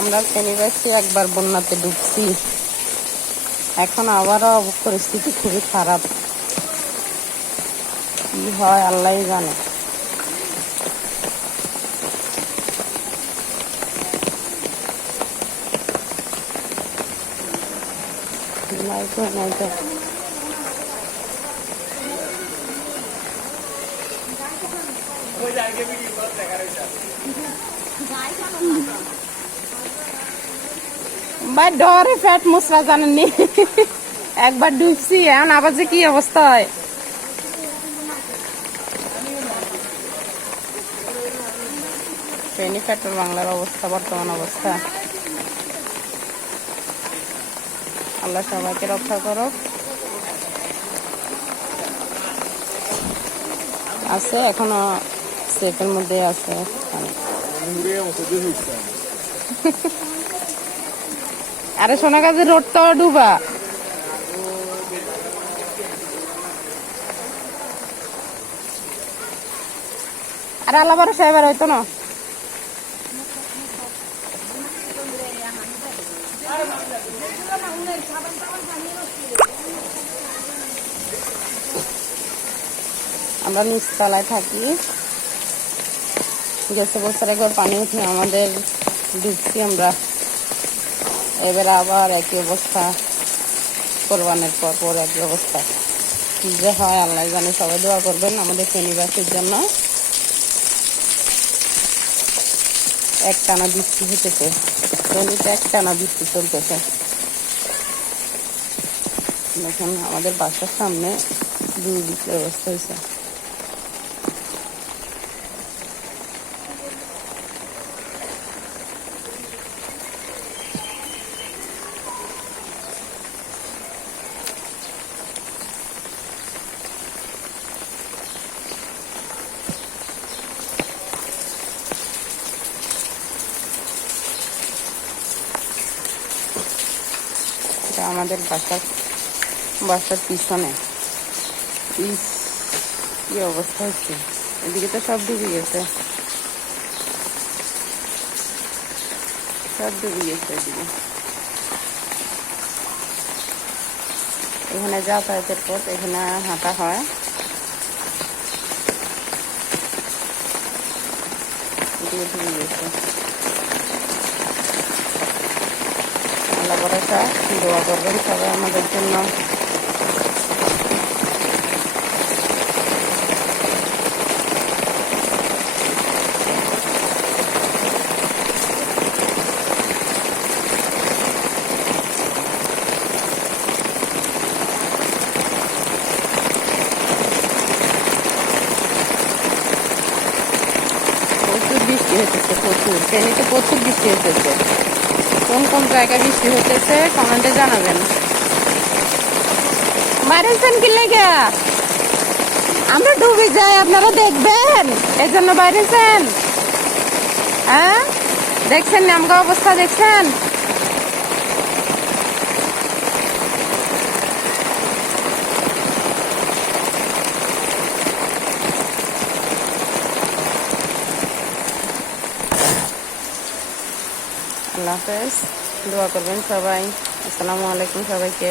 আমরা ফেনীবাসী একবার বন্যাতে ডুবছি। এখন আবারও পরিস্থিতি খুবই খারাপ। কি হয় আল্লাহ জানে। নাই তো নাই তো ভাই, ডরে ফ্যাট মশলা জানেননি? একবার ডুবছি, এখন আবার যে কি অবস্থা হয়? ফেনি ফ্যাটের বাংলার অবস্থা, বর্তমান অবস্থা। আল্লাহ সবাইকে রক্ষা করো আছে, এখনও সেফের মধ্যে আছে। আরে সোনাগাছি রোড তো ডুবা। আরে আল্লাহ বারো সাহেবের হয়তো না। আমরা নিচতলায় থাকি। গেছে বছর একবার পানি উঠে আমাদের ডুবছি আমরা। এবার আবার একই অবস্থা, কোরবানের পর পর একই অবস্থা। কি যে হয়, আল্লাহ জানে, সবাই দোয়া করবেন আমাদের ফেনীবাসীর জন্য। একটানা বৃষ্টি হতেছে ফেনীতে একটানা বৃষ্টি চলতেছে। দেখুন, আমাদের বাসার সামনে দুই বৃষ্টির অবস্থা হয়েছে এটা আমাদের বাসার বাসার পিছনে। কি অবস্থা হচ্ছে? এদিকে তো সব ডুবে গেছে। সব ডুবে গেছে এদিকে। এখানে যাতায়াতের পথ, এখানে হাঁটা হয়। এদিকে ডুবে গেছে। আল্লাহ ভরসা দোয়া করবেন সবাই আমাদের জন্য। প্রচুর বৃষ্টি হতেছে প্রচুর। ফেনীতে প্রচুর বৃষ্টি হতেছে কোন কোন জায়গায় বৃষ্টি হতেছে কমেন্টে জানাবেন। বাইরেছেন কি লেগে? আমরা ডুবে যাই, আপনারা দেখবেন। এই জন্য বাইরেছেন হ্যাঁ? দেখছেন নামগা অবস্থা, দেখছেন? আল্লাহ হাফেজ। দোয়া করবেন সবাই। আসসালামু আলাইকুম সবাইকে।